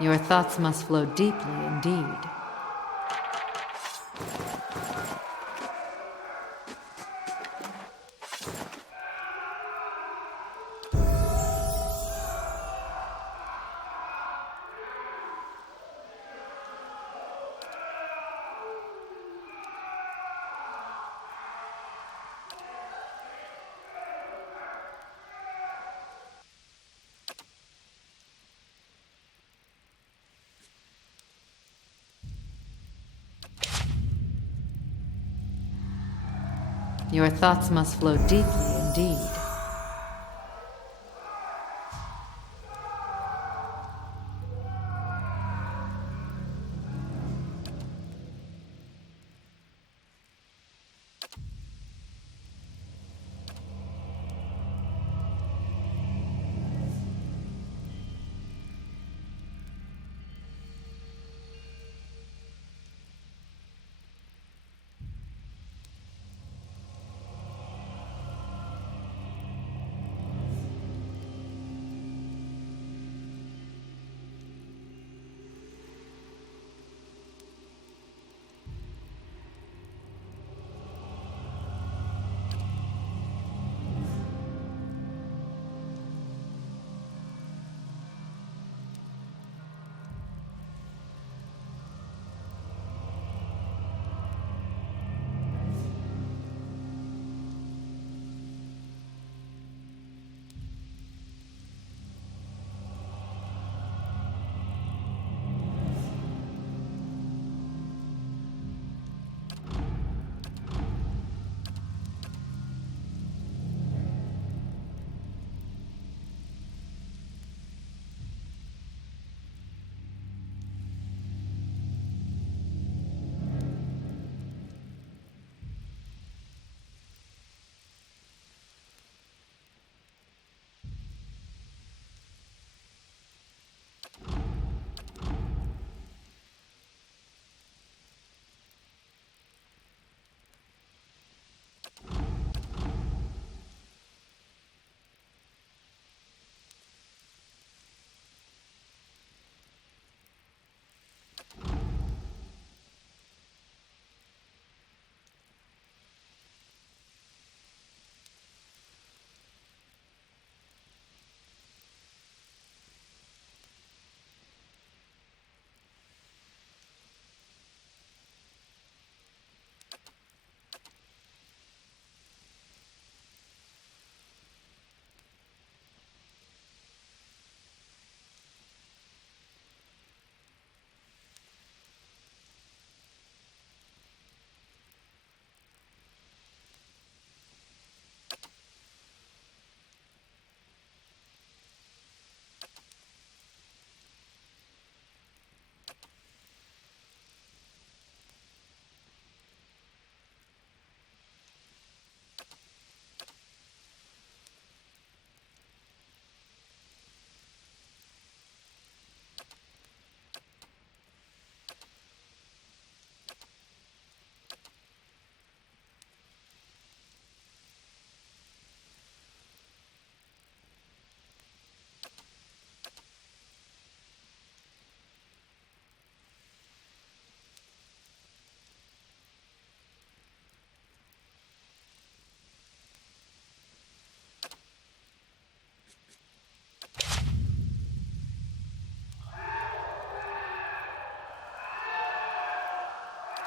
Your thoughts must flow deeply indeed. Your thoughts must flow deeply indeed.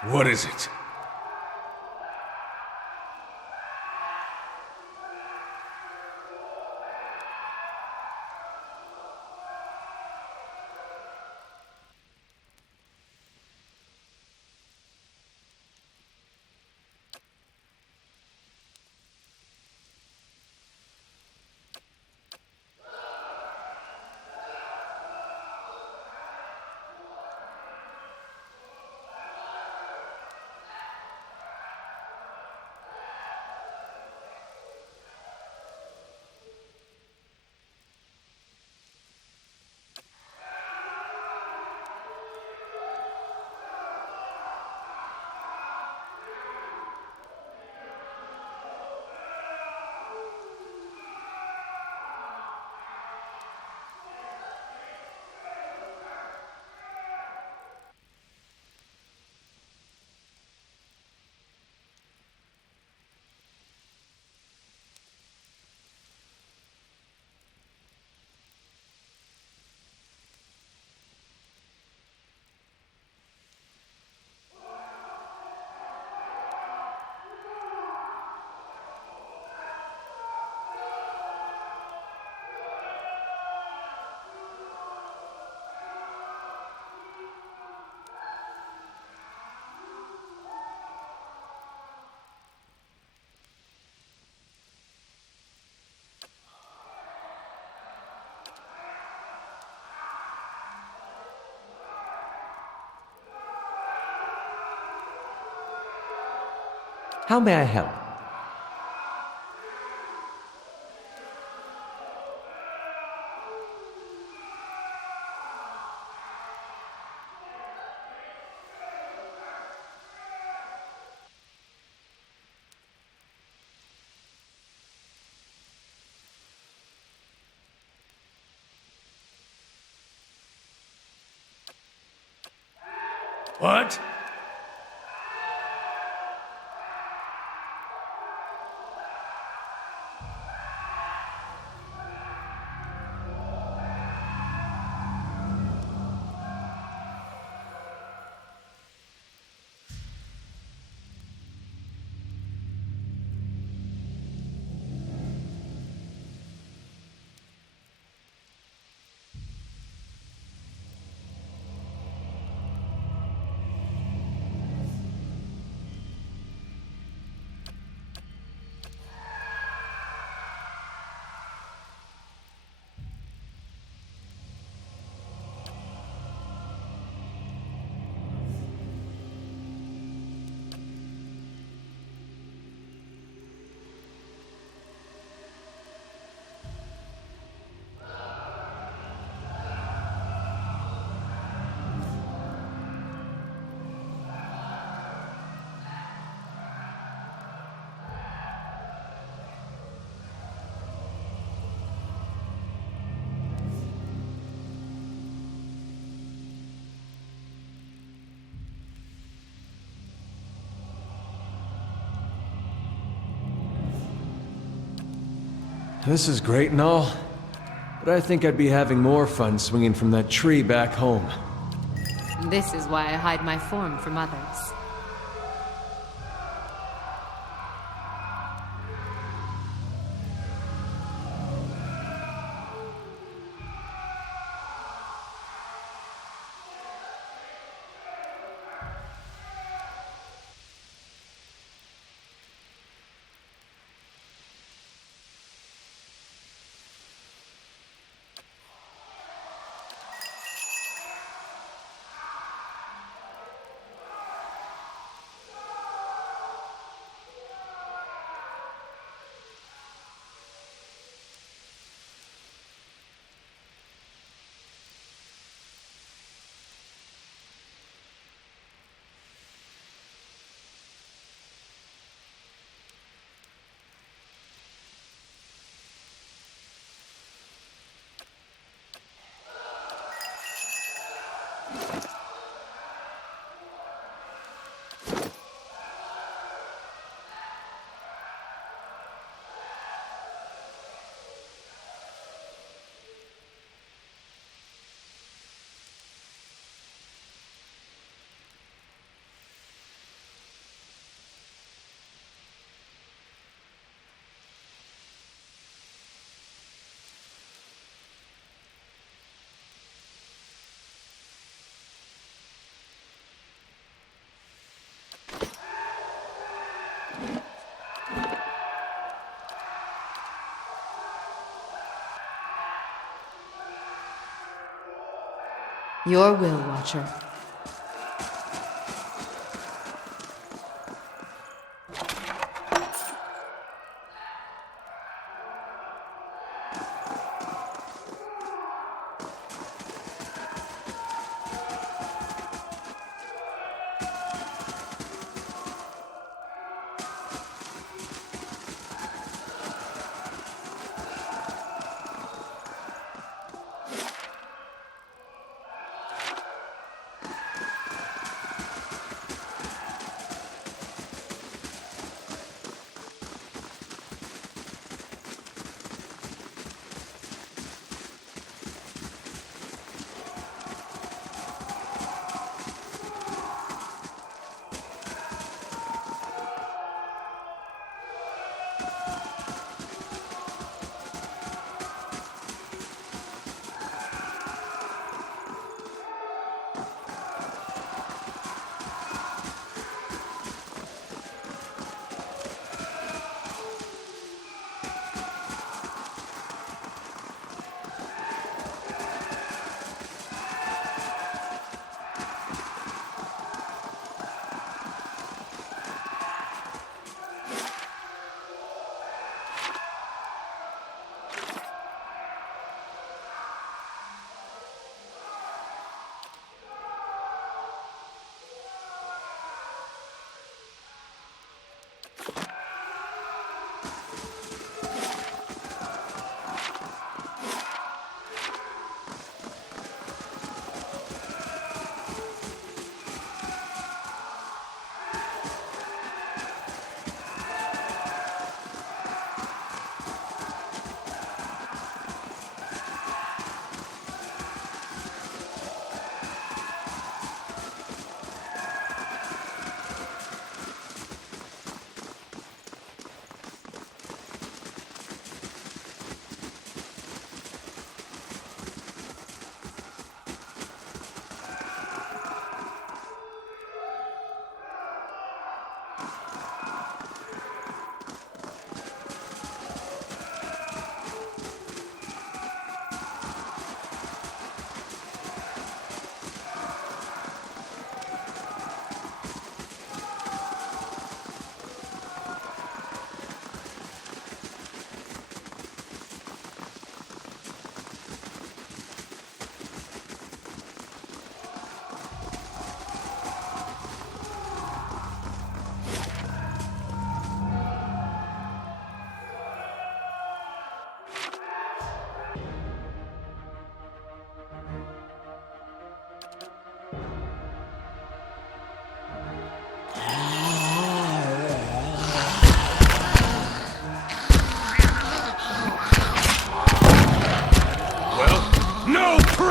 What is it? How may I help? What? This is great and all, but I think I'd be having more fun swinging from that tree back home. This is why I hide my form from others. Your will, Watcher.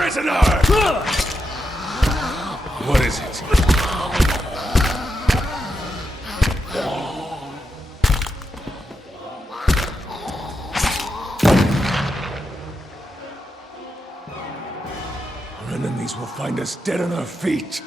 prisoner! What is it? Our enemies will find us dead on our feet.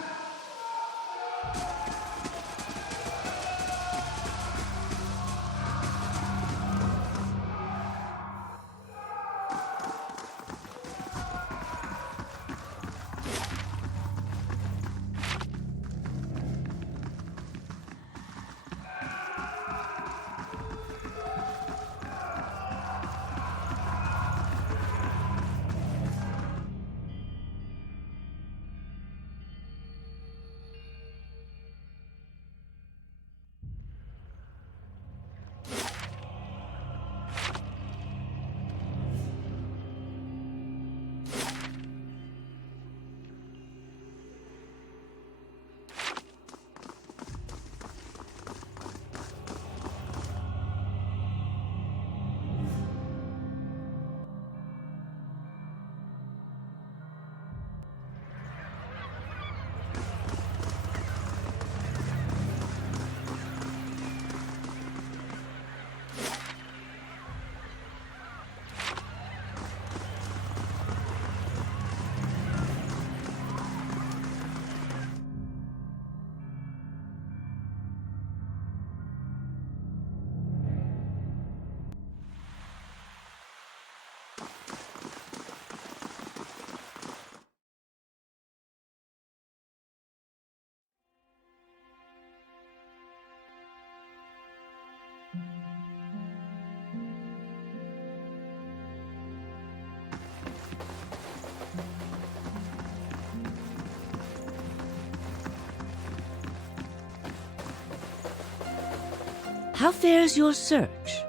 How fares your search?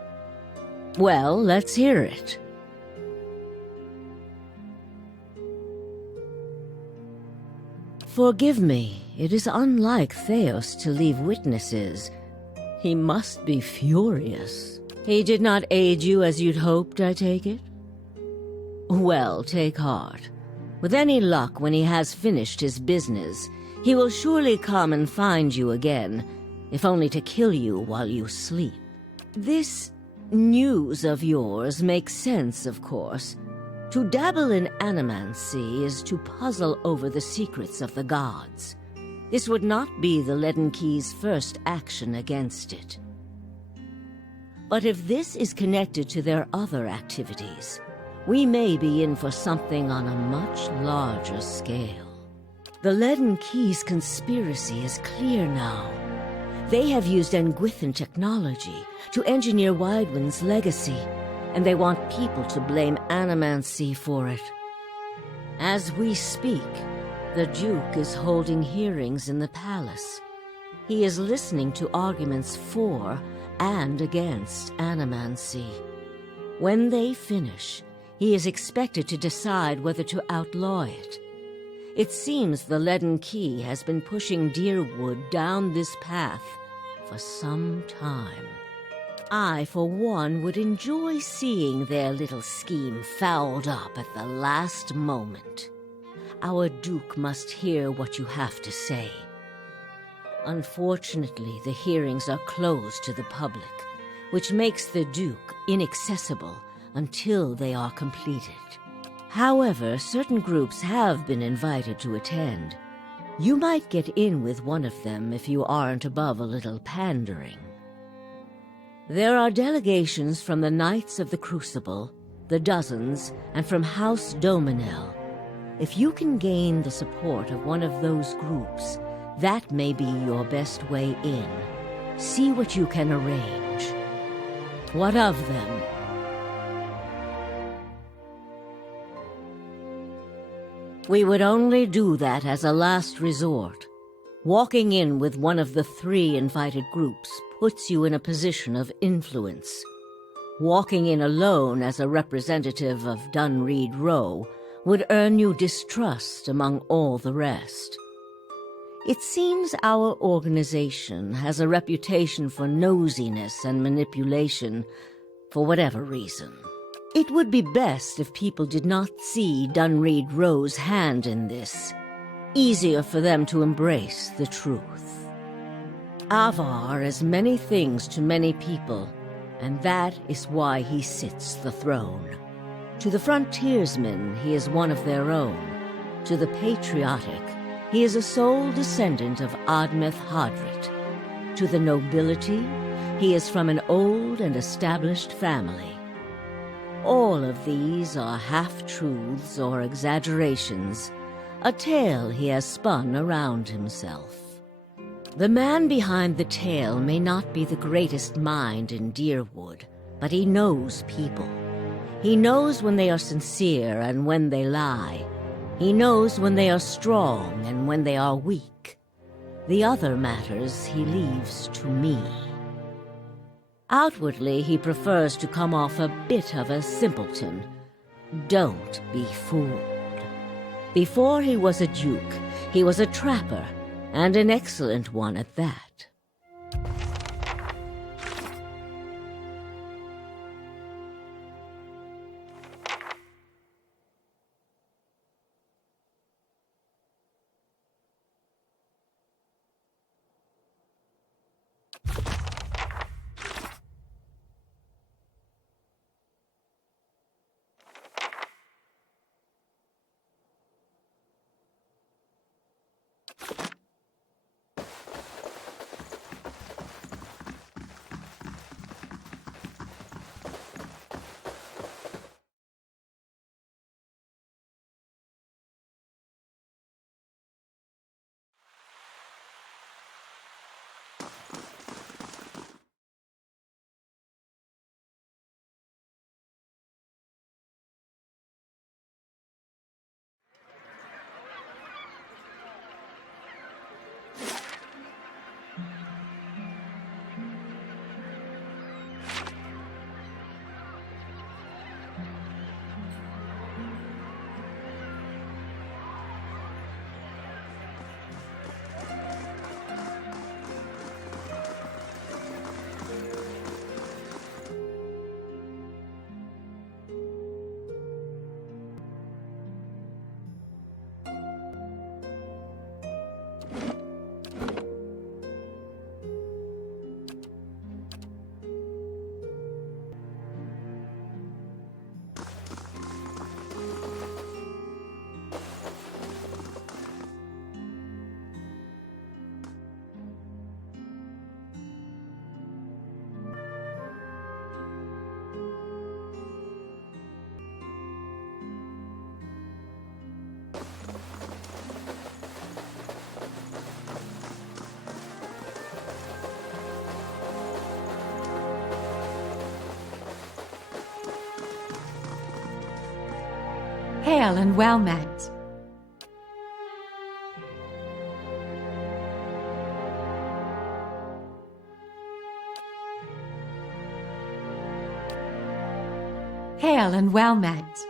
Well, let's hear it. Forgive me, it is unlike Theos to leave witnesses. He must be furious. He did not aid you as you'd hoped, I take it? Well, take heart. With any luck, when he has finished his business, he will surely come and find you again, if only to kill you while you sleep. This news of yours makes sense, of course. To dabble in animancy is to puzzle over the secrets of the gods. This would not be the Leaden Key's first action against it. But if this is connected to their other activities, we may be in for something on a much larger scale. The Leaden Key's conspiracy is clear now. They have used Engwithan technology to engineer Widewind's legacy, and they want people to blame animancy for it. As we speak, the Duke is holding hearings in the palace. He is listening to arguments for and against animancy. When they finish, he is expected to decide whether to outlaw it. It seems the Leaden Key has been pushing Dyrwood down this path for some time. I, for one, would enjoy seeing their little scheme fouled up at the last moment. Our Duke must hear what you have to say. Unfortunately, the hearings are closed to the public, which makes the Duke inaccessible until they are completed. However, certain groups have been invited to attend. You might get in with one of them if you aren't above a little pandering. There are delegations from the Knights of the Crucible, the Dozens, and from House Dominel. If you can gain the support of one of those groups, that may be your best way in. See what you can arrange. What of them? We would only do that as a last resort. Walking in with one of the 3 invited groups puts you in a position of influence. Walking in alone as a representative of Dunreed Row would earn you distrust among all the rest. It seems our organization has a reputation for nosiness and manipulation, for whatever reason. It would be best if people did not see Dunreed Rowe's hand in this. Easier for them to embrace the truth. Avar is many things to many people, and that is why he sits the throne. To the frontiersmen, he is one of their own. To the patriotic, he is a sole descendant of Admeth Hadrit. To the nobility, he is from an old and established family. All of these are half-truths or exaggerations, a tale he has spun around himself. The man behind the tale may not be the greatest mind in Dyrwood, but he knows people. He knows when they are sincere and when they lie. He knows when they are strong and when they are weak. The other matters he leaves to me. Outwardly, he prefers to come off a bit of a simpleton. Don't be fooled. Before he was a duke, he was a trapper, and an excellent one at that. Hail and well met. Hail and well met.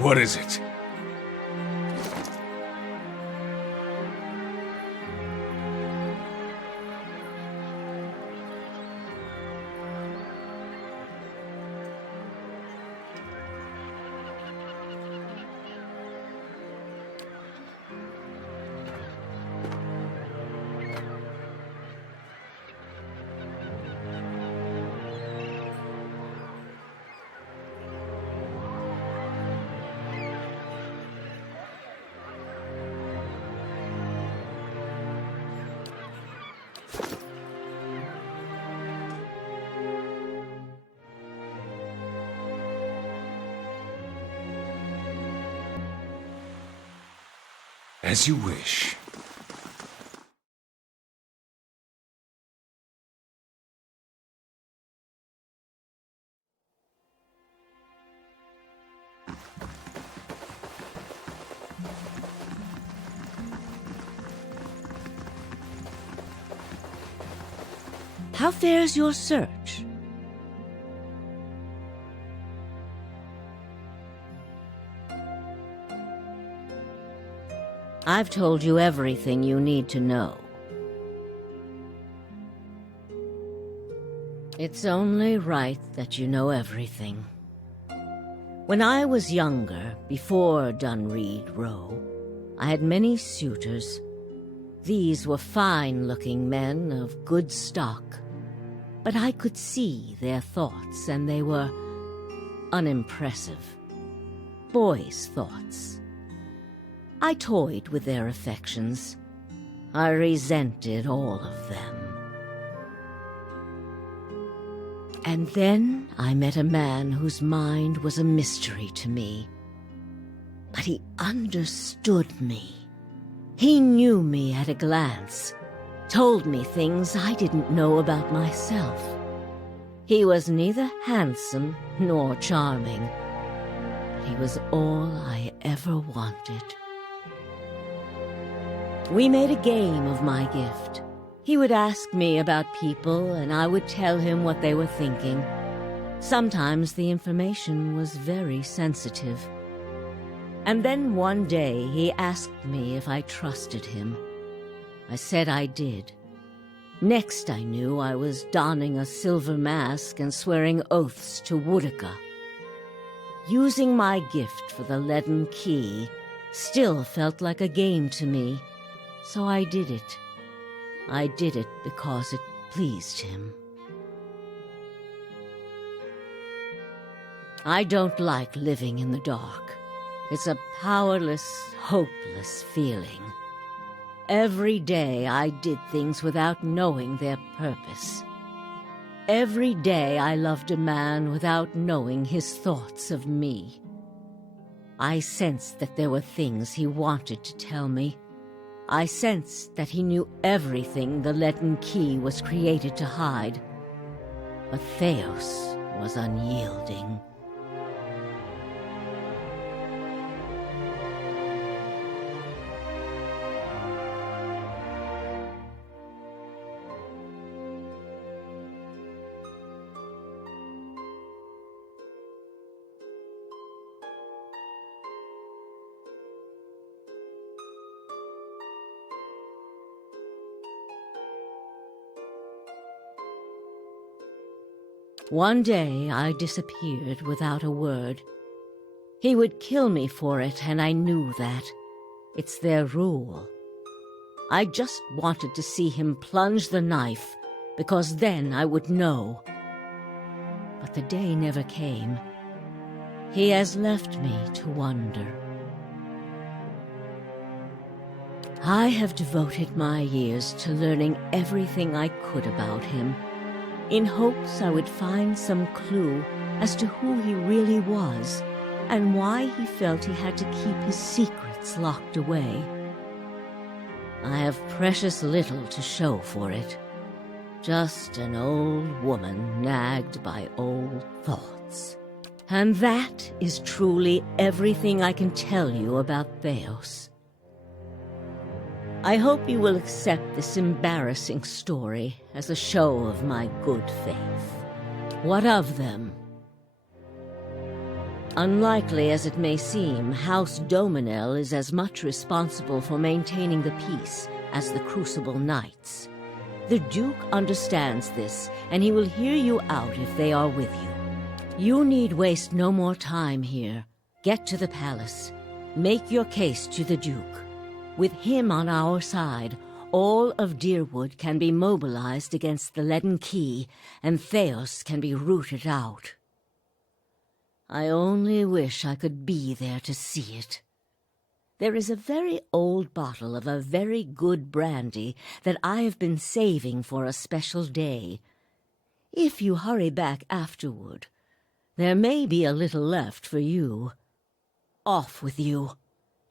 What is it? As you wish. How fares your search? I've told you everything you need to know. It's only right that you know everything. When I was younger, before Dunreed Row, I had many suitors. These were fine-looking men of good stock, but I could see their thoughts, and they were unimpressive. Boys' thoughts. I toyed with their affections. I resented all of them. And then I met a man whose mind was a mystery to me. But he understood me. He knew me at a glance, told me things I didn't know about myself. He was neither handsome nor charming. He was all I ever wanted. We made a game of my gift. He would ask me about people, and I would tell him what they were thinking. Sometimes the information was very sensitive. And then one day he asked me if I trusted him. I said I did. Next I knew I was donning a silver mask and swearing oaths to Woodica. Using my gift for the leaden key still felt like a game to me. So I did it. I did it because it pleased him. I don't like living in the dark. It's a powerless, hopeless feeling. Every day I did things without knowing their purpose. Every day I loved a man without knowing his thoughts of me. I sensed that there were things he wanted to tell me. I sensed that he knew everything the leaden key was created to hide. But Theos was unyielding. One day I disappeared without a word. He would kill me for it, and I knew that. It's their rule. I just wanted to see him plunge the knife, because then I would know. But the day never came. He has left me to wonder. I have devoted my years to learning everything I could about him, in hopes I would find some clue as to who he really was, and why he felt he had to keep his secrets locked away. I have precious little to show for it. Just an old woman nagged by old thoughts. And that is truly everything I can tell you about Theos. I hope you will accept this embarrassing story as a show of my good faith. What of them? Unlikely as it may seem, House Dominel is as much responsible for maintaining the peace as the Crucible Knights. The Duke understands this, and he will hear you out if they are with you. You need waste no more time here. Get to the palace. Make your case to the Duke. With him on our side, all of Deerwood can be mobilized against the Leaden Key, and Theos can be rooted out. I only wish I could be there to see it. There is a very old bottle of a very good brandy that I have been saving for a special day. If you hurry back afterward, there may be a little left for you. Off with you.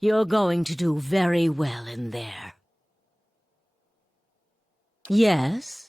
You're going to do very well in there. Yes?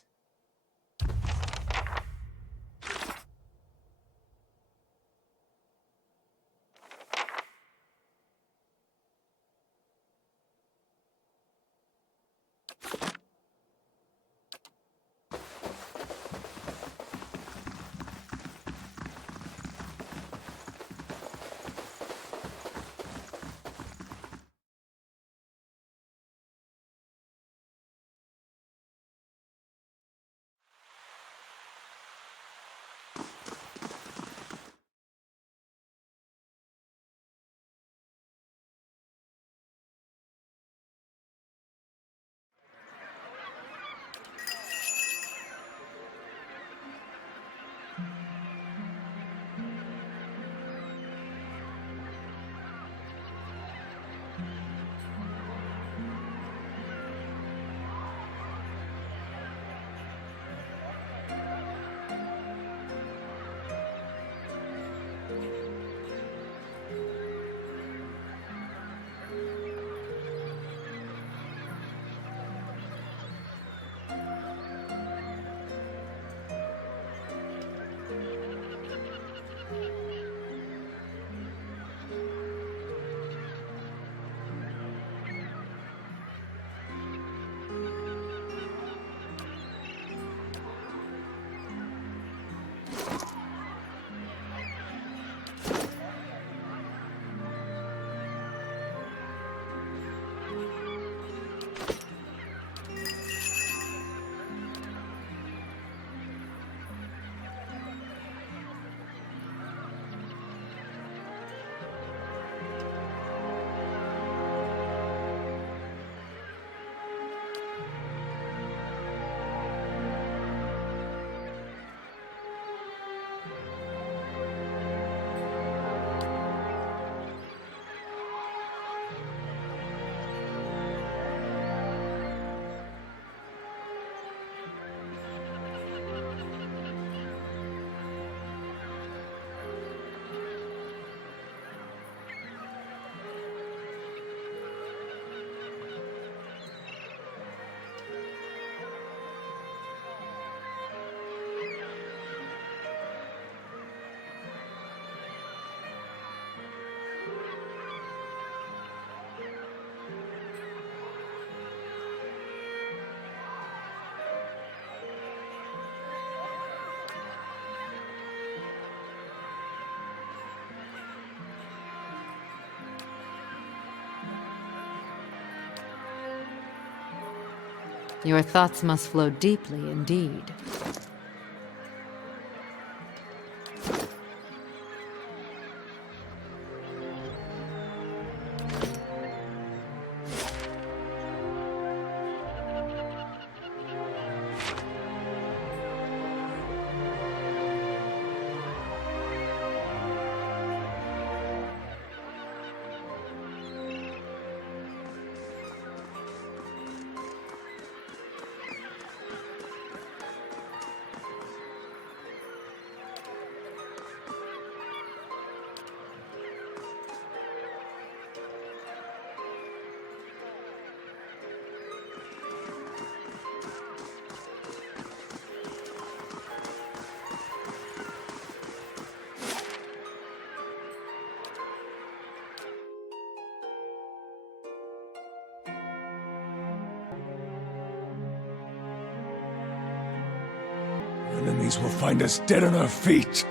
Your thoughts must flow deeply indeed. Enemies will find us dead on our feet.